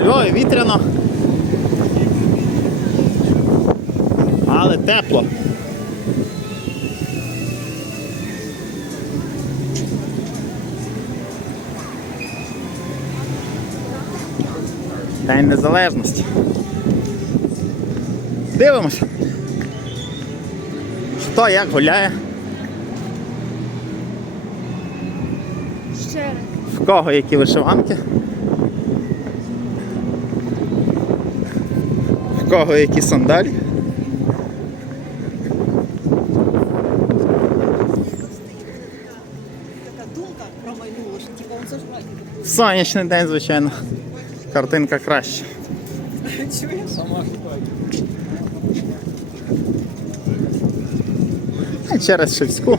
у Львові вітряно. Але тепло. День незалежності. Дивимося. Хто як гуляє, в кого які вишиванки. В кого які сандалі. Сонячний день, звичайно. Картинка краще. Чуєш? Через Шевську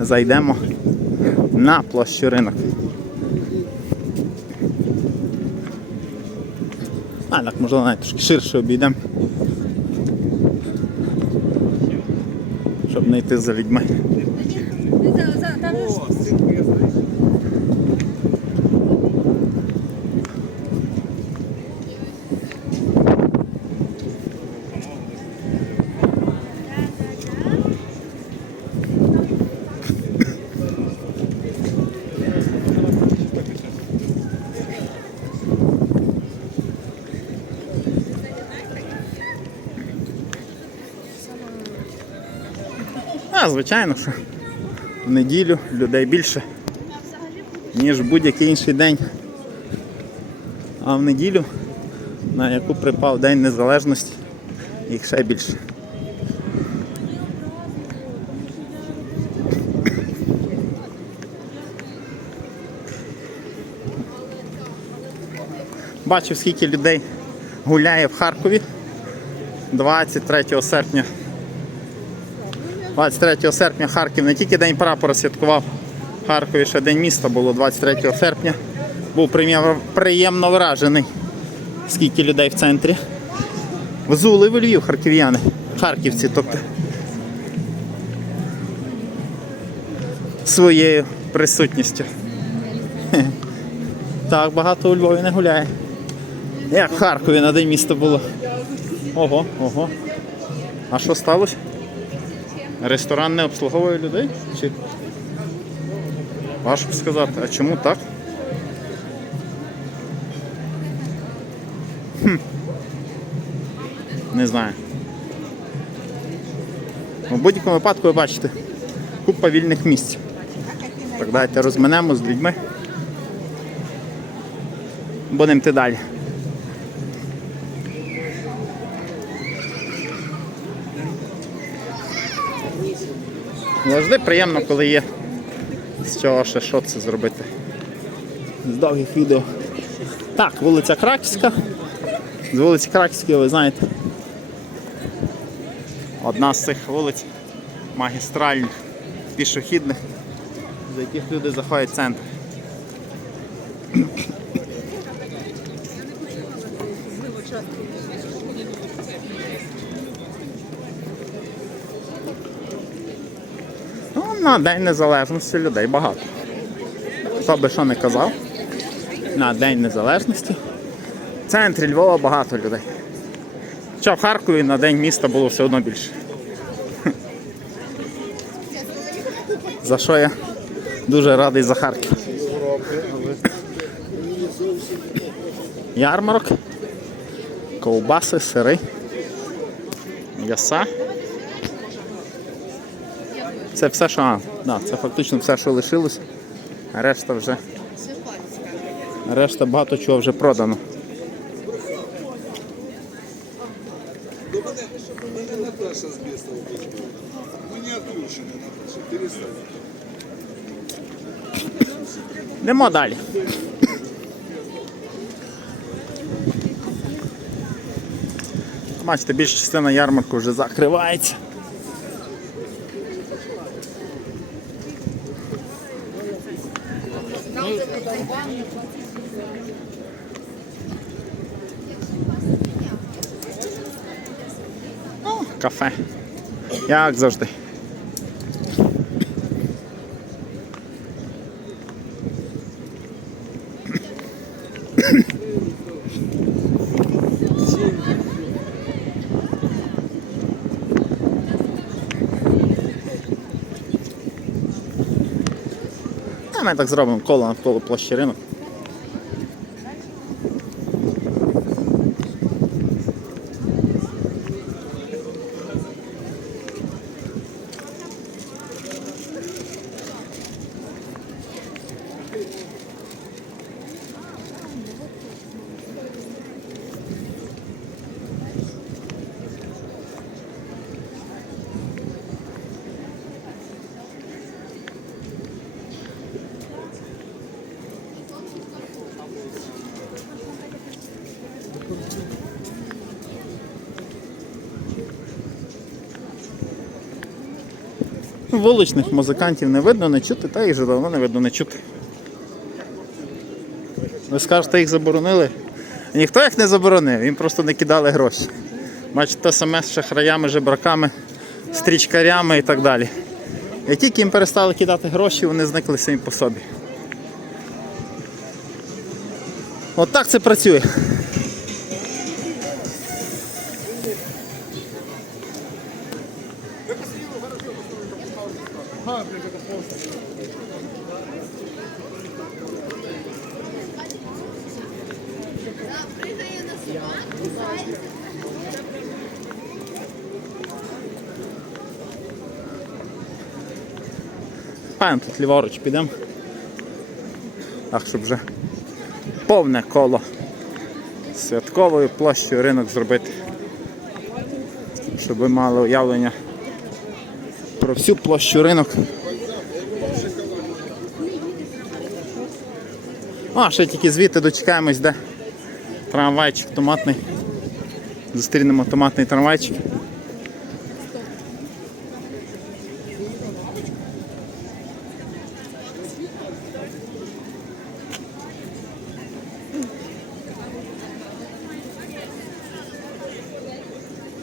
зайдемо на площу ринок. А, так, можливо, навіть трошки ширше обійдемо. Щоб не йти за людьми. Звичайно, що в неділю людей більше, ніж будь-який інший день. А в неділю, на яку припав День Незалежності, їх ще більше. Бачив, скільки людей гуляє в Харкові 23 серпня 23 серпня Харків не тільки День прапора святкував Харкові, ще День міста було 23 серпня. Був приємно вражений, скільки людей в центрі. Взули в Львів харків'яни, харківці, тобто своєю присутністю. Так, багато у Львові не гуляє. Як в Харкові на День міста було. Ого, ого. А що сталося? Ресторан не обслуговує людей? Чи... Важко сказати, а чому так? Хм. Не знаю. У будь-якому випадку ви бачите купа вільних місць. Так давайте розминемо з людьми. Будемо йти далі. Завжди приємно, коли є з чого ще що це зробити. З довгих відео. Так, вулиця Краківська. З вулиці Краківської, ви знаєте. Одна з цих вулиць магістральних, пішохідних, за яких люди заходять в центр. На День Незалежності людей багато. Хто би що не казав, на День Незалежності в центрі Львова багато людей. Хоча в Харкові на День міста було все одно більше. За що я дуже радий за Харків. Ярмарок, ковбаси, сири, м'яса. Це все, що а, да, це фактично все, що лишилось. Решта вже. Решта багато чого вже продано. Наташа з не отключена, Наташа. Йдемо далі. Бачите, більша частина ярмарку вже закривається. О, кафе. Як завжди. Ми так зробимо коло навколо площі Вуличних музикантів не видно, не чути, та їх вже давно не видно, не чути. Ви скажете, їх заборонили? Ніхто їх не заборонив, їм просто не кидали гроші. Бачите, те саме з шахраями, жебраками, стрічкарями і так далі. Як тільки їм перестали кидати гроші, вони зникли самі по собі. От так це працює. Паємо тут ліворуч підемо. Так, щоб вже повне коло святковою площею ринок зробити. Щоб ви мали уявлення про всю площу ринок. А, ще тільки звідти дочекаємось, де трамвайчик томатний. Зустрінемо томатний трамвайчик.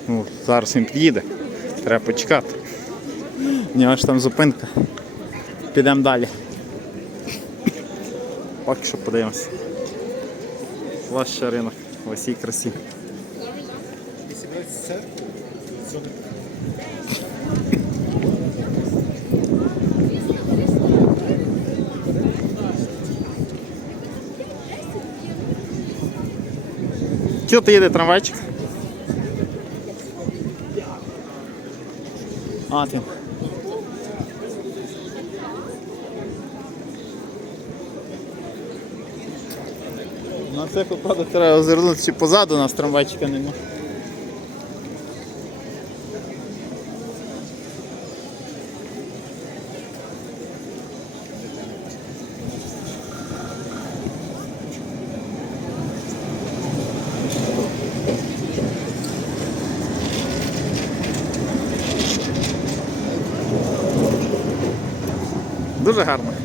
Ну, зараз він під'їде. Треба почекати. У нього ж там зупинка. Підемо далі. Поки що подивимося. Площа ринок в усій красі. Чого їде трамвайчик? А, ти. На цих випадок треба озирнутися чи позаду нас трамвайчика нема. Дуже гарно.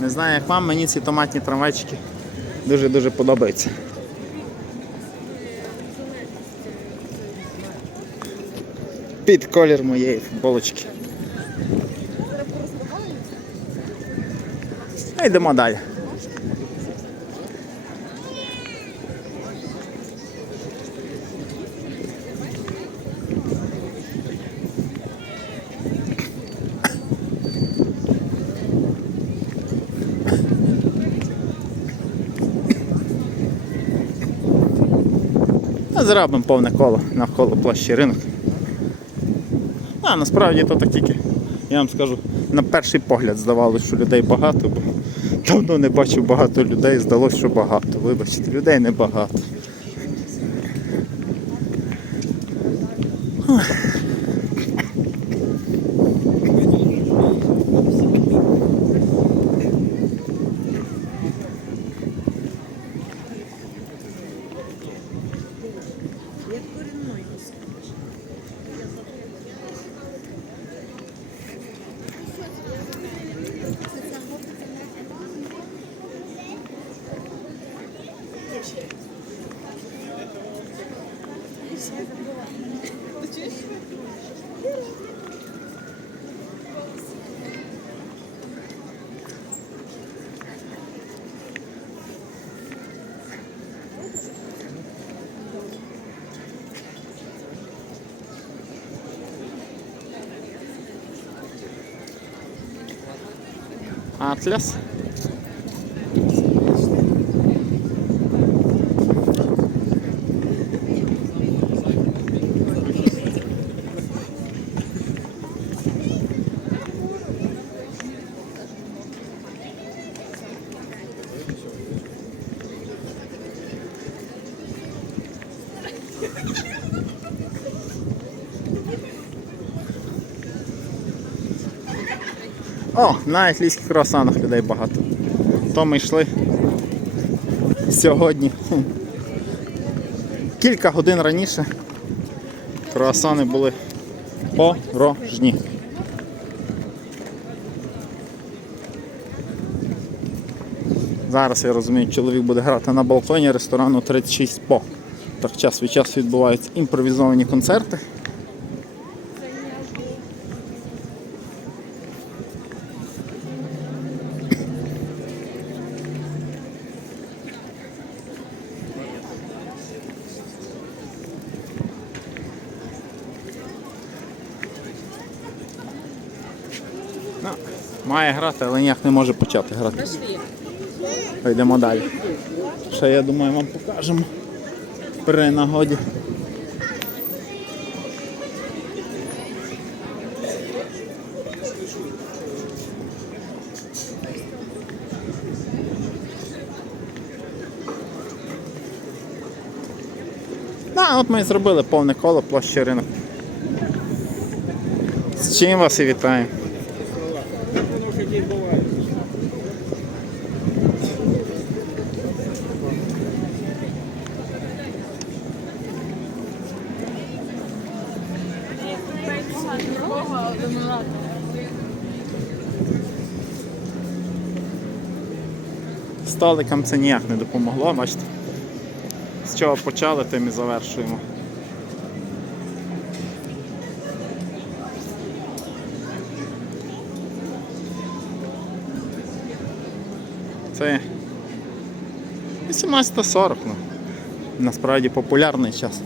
Не знаю, як вам, мені ці томатні трамвайчики дуже-дуже подобаються. Під колір моєї футболочки. Йдемо далі. Зробимо повне коло навколо площі ринок. А насправді то так тільки, я вам скажу, на перший погляд здавалося, що людей багато, бо давно не бачив багато людей, здалося, що багато. Вибачте, людей небагато. Atlas. О, на ітлійських круасанах людей багато. То ми йшли сьогодні. Кілька годин раніше круасани були порожні. Зараз я розумію, чоловік буде грати на балконі ресторану 36 по. Так час від часу відбуваються імпровізовані концерти. Має грати, але ніяк не може почати грати. Йдемо далі. Ще я думаю, вам покажемо при нагоді. Да, от ми зробили повне коло площі ринок. З чим вас і вітаю. Столикам це ніяк не допомогло, бачите. З чого почали, тим і завершуємо. Це 18.40, ну. Насправді популярний час.